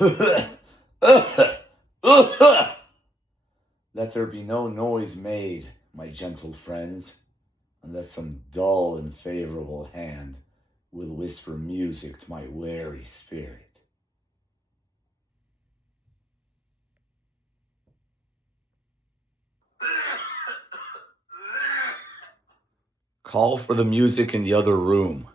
Let there be no noise made, my gentle friends, unless some dull and favorable hand will whisper music to my weary spirit. Call for the music in the other room.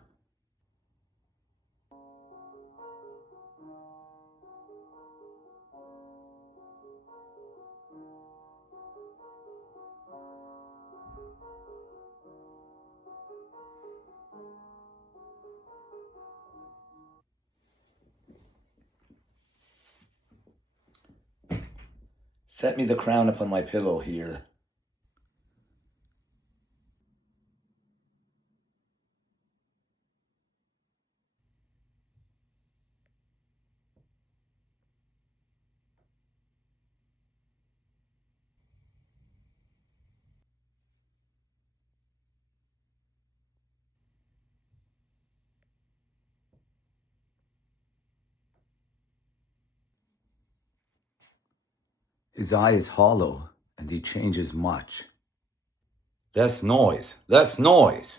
Set me the crown upon my pillow here. His eye is hollow, and he changes much. Less noise, less noise!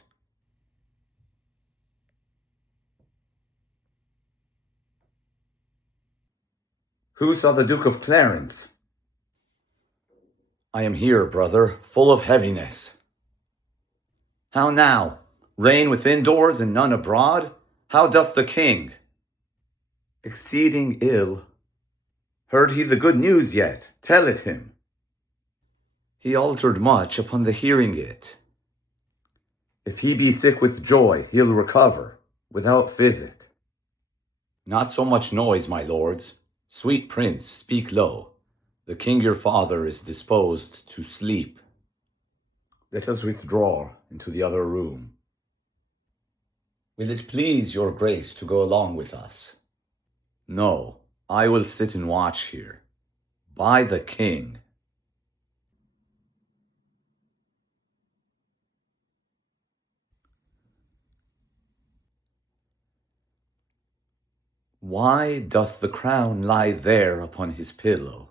Who saw the Duke of Clarence? I am here, brother, full of heaviness. How now? Rain within doors and none abroad? How doth the king? Exceeding ill. Heard he the good news yet? Tell it him. He altered much upon the hearing it. If he be sick with joy, he'll recover, without physic. Not so much noise, my lords. Sweet prince, speak low. The king your father is disposed to sleep. Let us withdraw into the other room. Will it please your grace to go along with us? No, I will sit and watch here. By the king. Why doth the crown lie there upon his pillow,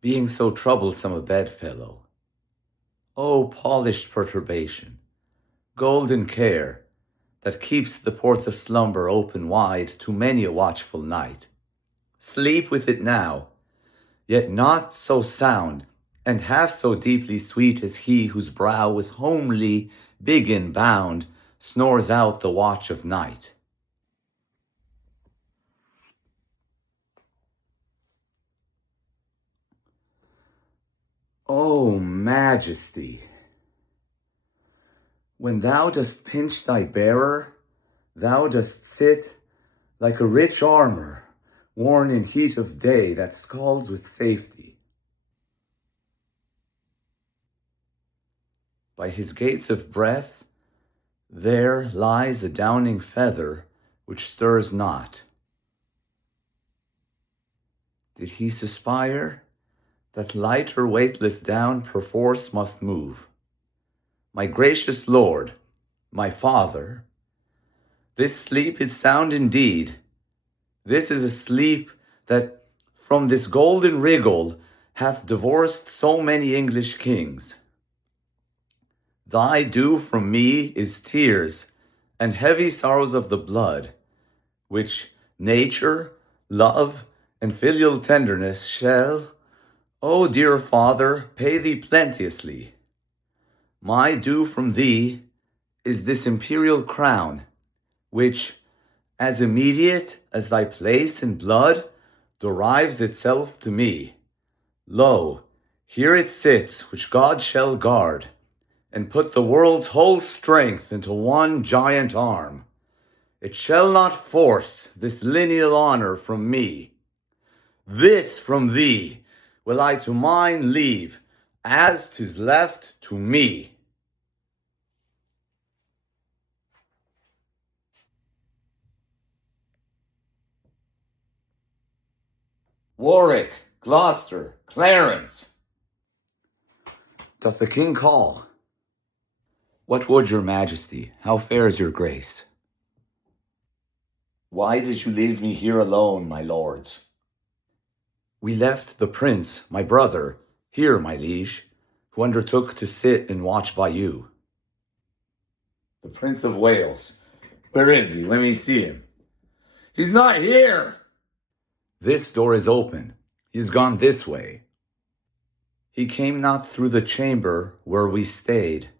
being so troublesome a bedfellow? O polished perturbation, golden care, that keeps the ports of slumber open wide to many a watchful night. Sleep with it now, yet not so sound and half so deeply sweet as he whose brow with homely biggin bound snores out the watch of night. O Majesty, when thou dost pinch thy bearer, thou dost sit like a rich armor, worn in heat of day that scalds with safety. By his gates of breath, there lies a downing feather which stirs not. Did he suspire? That light or weightless down perforce must move. My gracious lord, my father, this sleep is sound indeed. This is a sleep that from this golden rigol hath divorced so many English kings. Thy due from me is tears and heavy sorrows of the blood, which nature, love, and filial tenderness shall, O dear Father, pay thee plenteously. My due from thee is this imperial crown, which, as immediate as thy place and blood, derives itself to me. Lo, here it sits, which God shall guard, and put the world's whole strength into one giant arm. It shall not force this lineal honor from me. This from thee will I to mine leave, as 'tis left to me. Warwick, Gloucester, Clarence. Doth the king call? What would your majesty? How fares your grace? Why did you leave me here alone, my lords? We left the prince, my brother, here, my liege, who undertook to sit and watch by you. The Prince of Wales. Where is he? Let me see him. He's not here! This door is open. He has gone this way. He came not through the chamber where we stayed.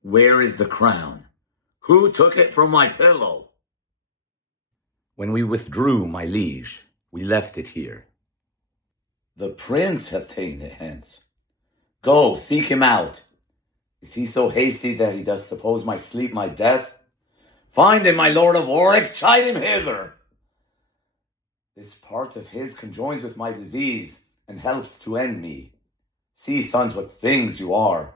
Where is the crown? Who took it from my pillow? When we withdrew, my liege, we left it here. The prince hath taken it hence. Go, seek him out. Is he so hasty that he doth suppose my sleep my death? Find him, my lord of Warwick, chide him hither. This part of his conjoins with my disease, and helps to end me. See, sons, what things you are,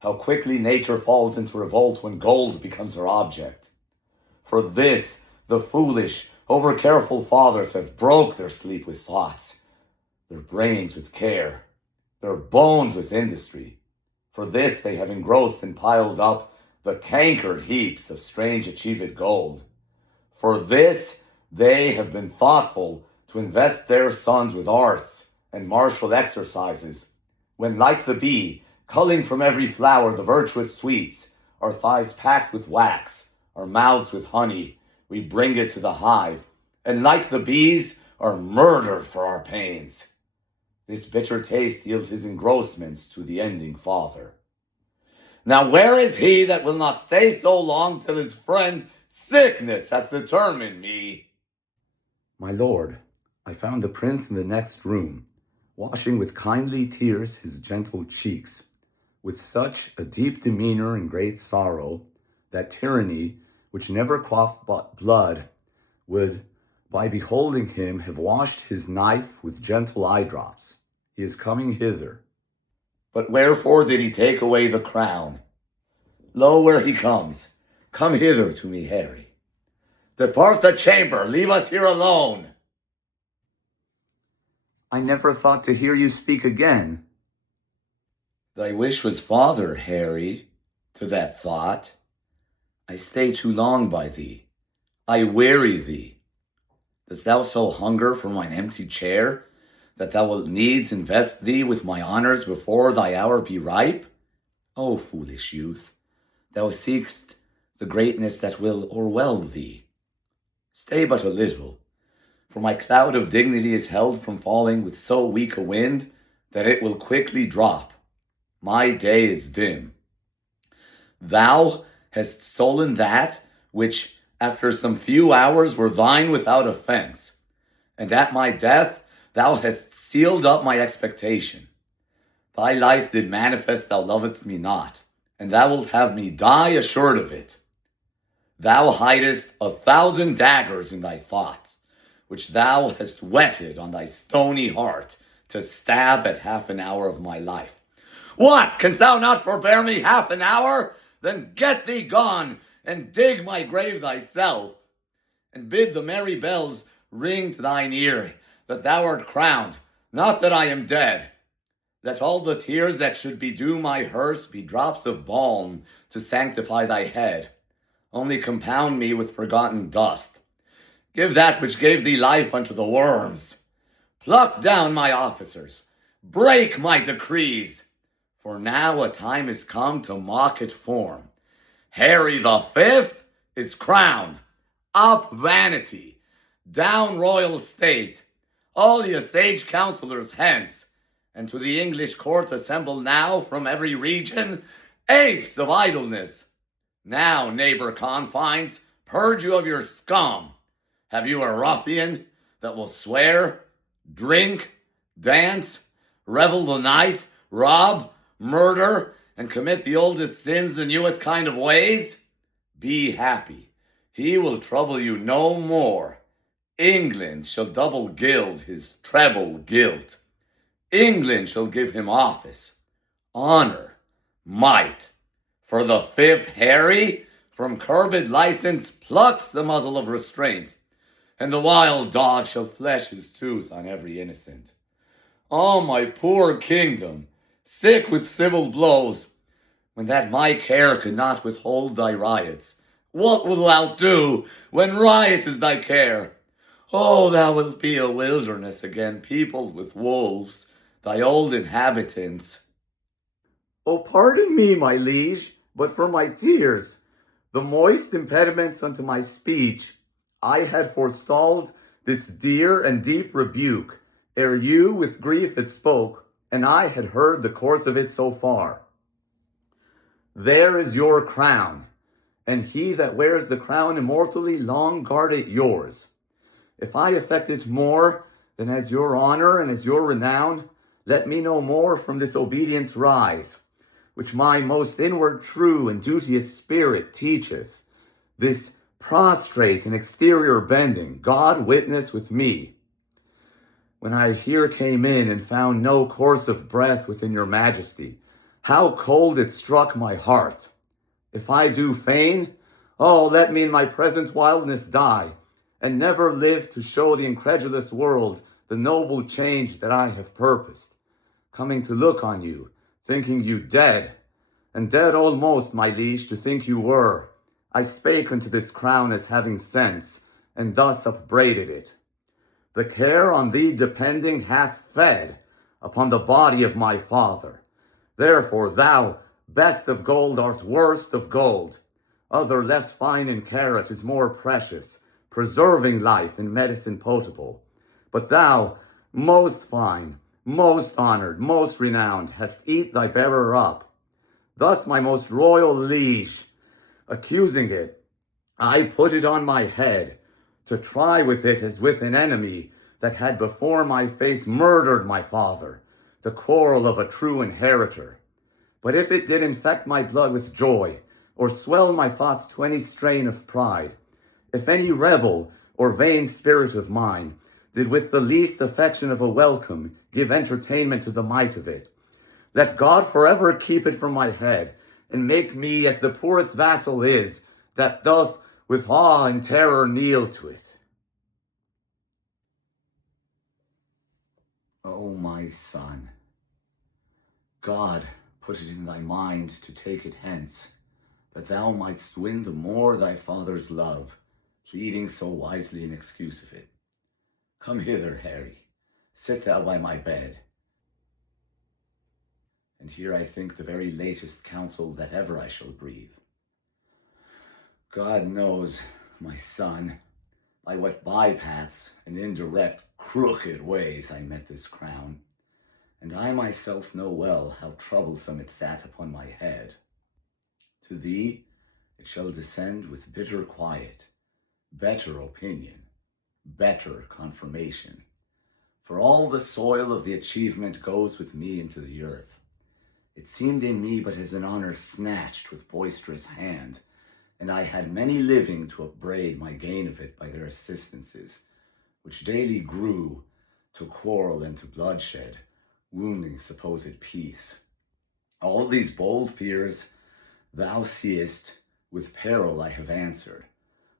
how quickly nature falls into revolt when gold becomes her object. For this, the foolish, over-careful fathers have broke their sleep with thoughts, their brains with care, their bones with industry. For this they have engrossed and piled up the cankered heaps of strange achieved gold. For this they have been thoughtful to invest their sons with arts and martial exercises, when like the bee, culling from every flower the virtuous sweets, our thighs packed with wax, our mouths with honey, we bring it to the hive, and like the bees, are murdered for our pains. This bitter taste yields his engrossments to the ending father. Now where is he that will not stay so long till his friend sickness hath determined me? My lord, I found the prince in the next room, washing with kindly tears his gentle cheeks, with such a deep demeanor and great sorrow, that tyranny, which never quaffed but blood, would, by beholding him, have washed his knife with gentle eye drops. He is coming hither. But wherefore did he take away the crown? Lo, where he comes. Come hither to me, Harry. Depart the chamber, leave us here alone. I never thought to hear you speak again. Thy wish was father, Harry, to that thought. I stay too long by thee. I weary thee. Dost thou so hunger for mine empty chair, that thou wilt needs invest thee with my honours before thy hour be ripe? O foolish youth, thou seek'st the greatness that will o'erwhelm thee. Stay but a little, for my cloud of dignity is held from falling with so weak a wind that it will quickly drop. My day is dim. Thou hast stolen that which, after some few hours, were thine without offence, and at my death thou hast sealed up my expectation. Thy life did manifest thou lovest me not, and thou wilt have me die assured of it. Thou hidest 1,000 daggers in thy thoughts, which thou hast whetted on thy stony heart to stab at half an hour of my life. What, canst thou not forbear me half an hour? Then get thee gone, and dig my grave thyself, and bid the merry bells ring to thine ear, that thou art crowned, not that I am dead. Let all the tears that should bedew my hearse be drops of balm to sanctify thy head. Only compound me with forgotten dust. Give that which gave thee life unto the worms. Pluck down my officers. Break my decrees. For now a time is come to mock at form. Harry the Fifth is crowned. Up vanity. Down royal state. All ye sage counsellors hence. And to the English court assemble now from every region, apes of idleness. Now, neighbor confines, purge you of your scum. Have you a ruffian that will swear, drink, dance, revel the night, rob, murder, and commit the oldest sins the newest kind of ways? Be happy. He will trouble you no more. England shall double gild his treble guilt. England shall give him office, honor, might. For the fifth Harry, from curbed license plucks the muzzle of restraint, and the wild dog shall flesh his tooth on every innocent. Oh, my poor kingdom, sick with civil blows, when that my care could not withhold thy riots, what wilt thou do when riot is thy care? Oh, thou wilt be a wilderness again, peopled with wolves, thy old inhabitants. Oh, pardon me, my liege, but for my tears, the moist impediments unto my speech, I had forestalled this dear and deep rebuke, ere you with grief it spoke, and I had heard the course of it so far. There is your crown, and he that wears the crown immortally long guard it yours. If I affect it more than as your honor and as your renown, let me no more from this obedience rise, which my most inward true and duteous spirit teacheth. This prostrate and exterior bending, God witness with me. When I here came in and found no course of breath within your majesty, how cold it struck my heart. If I do feign, oh, let me in my present wildness die, and never live to show the incredulous world the noble change that I have purposed, coming to look on you, thinking you dead, and dead almost, my liege, to think you were. I spake unto this crown as having sense, and thus upbraided it. The care on thee depending hath fed upon the body of my father. Therefore thou, best of gold, art worst of gold. Other less fine in carat is more precious, preserving life in medicine potable. But thou, most fine, most honored, most renowned, hast eat thy bearer up. Thus, my most royal liege, accusing it, I put it on my head, to try with it as with an enemy that had before my face murdered my father, the quarrel of a true inheritor. But if it did infect my blood with joy, or swell my thoughts to any strain of pride, if any rebel or vain spirit of mine did with the least affection of a welcome give entertainment to the might of it, let God forever keep it from my head, and make me as the poorest vassal is, that doth with awe and terror kneel to it. O my son, God put it in thy mind to take it hence, that thou mightst win the more thy father's love, pleading so wisely in excuse of it. Come hither, Harry, sit thou by my bed, and here I think the very latest counsel that ever I shall breathe. God knows, my son, by what bypaths and indirect, crooked ways I met this crown, and I myself know well how troublesome it sat upon my head. To thee it shall descend with bitter quiet, better opinion, better confirmation. For all the soil of the achievement goes with me into the earth. It seemed in me but as an honor snatched with boisterous hand, and I had many living to upbraid my gain of it by their assistances, which daily grew to quarrel and to bloodshed, wounding supposed peace. All these bold fears, thou seest, with peril I have answered,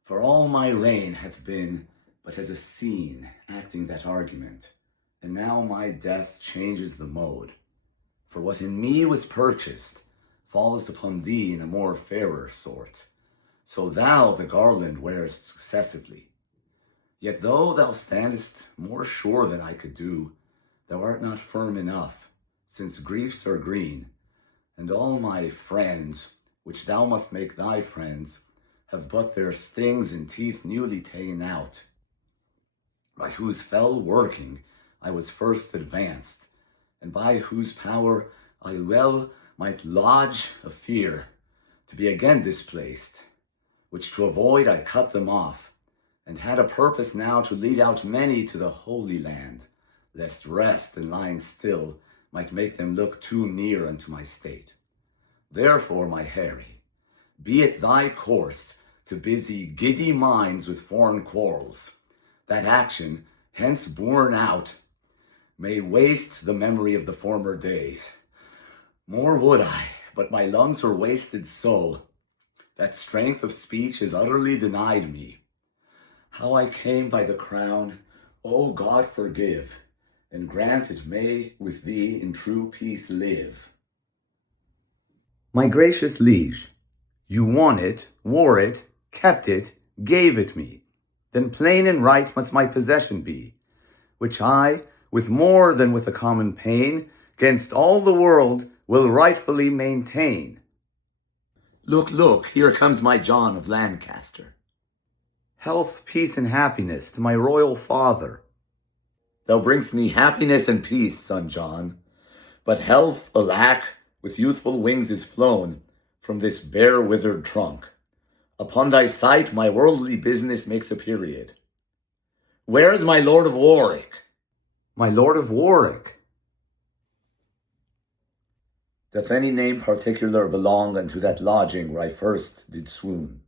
for all my reign hath been but as a scene acting that argument, and now my death changes the mode. For what in me was purchased falls upon thee in a more fairer sort, so thou the garland wearest successively. Yet though thou standest more sure than I could do, thou art not firm enough, since griefs are green, and all my friends, which thou must make thy friends, have but their stings and teeth newly ta'en out, by whose fell working I was first advanced, and by whose power I well might lodge a fear to be again displaced, which to avoid I cut them off, and had a purpose now to lead out many to the Holy Land, lest rest and lying still might make them look too near unto my state. Therefore, my Harry, be it thy course to busy giddy minds with foreign quarrels, that action, hence borne out, may waste the memory of the former days. More would I, but my lungs are wasted so, that strength of speech is utterly denied me. How I came by the crown, O God forgive, and grant it may with thee in true peace live. My gracious liege, you won it, wore it, kept it, gave it me. then plain and right must my possession be, which I, with more than with a common pain, 'gainst all the world will rightfully maintain. Look, look, here comes my John of Lancaster. Health, peace, and happiness to my royal father. Thou bring'st me happiness and peace, son John, but health, alack, with youthful wings is flown from this bare withered trunk. Upon thy sight my worldly business makes a period. Where is my Lord of Warwick? My Lord of Warwick? Doth any name particular belong unto that lodging where I first did swoon?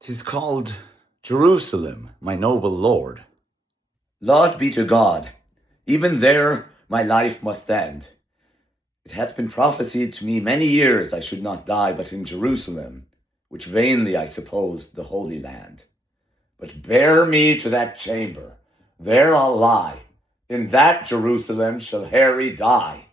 'Tis called Jerusalem, my noble lord. Laud be to God, even there my life must end. It hath been prophesied to me many years I should not die but in Jerusalem, which vainly I supposed the Holy Land. But bear me to that chamber, there I'll lie, in that Jerusalem shall Harry die.